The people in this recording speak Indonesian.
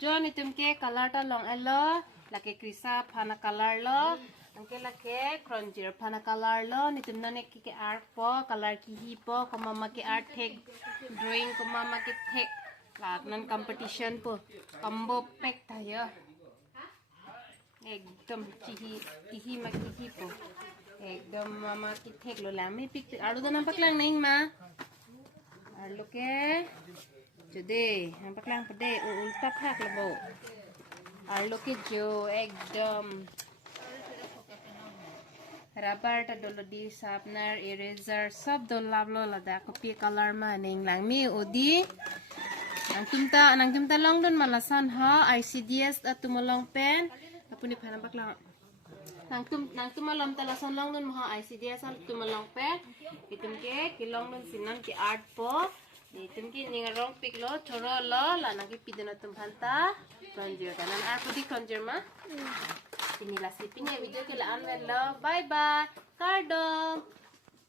John itum ke color ta long elo lake krisa phana color lo angke lake krongjir phana color lo nitum nane ke art po color ki hi po komama ke art thek drawing komama ke thek lag nan competition po combo pack thayo ekdom kihi ma kihi po ekdom mama ki thek lo lami pik aru dana paklang ning ma aru ke Today, nampak lang pade, ulta pak labo. Look at you, ekdom. Rubber ta dolo di sharpener, eraser, sab dolo lablo lada kopi color ma ning lang mi odi. Nang tumta long don malasan ha ICDS at tumolong pen. Apuni pa nampak lang. Nang tumalom talasan long don ha ICDS at tumolong pen. Itum ke kilong don sinan ki art po. Itum ki ningarong piklo choro lo la nang ki pidena tum phanta krongjir kanan ar pudi krongjir ma ini la siping video ke la anwen lo bye bye cardom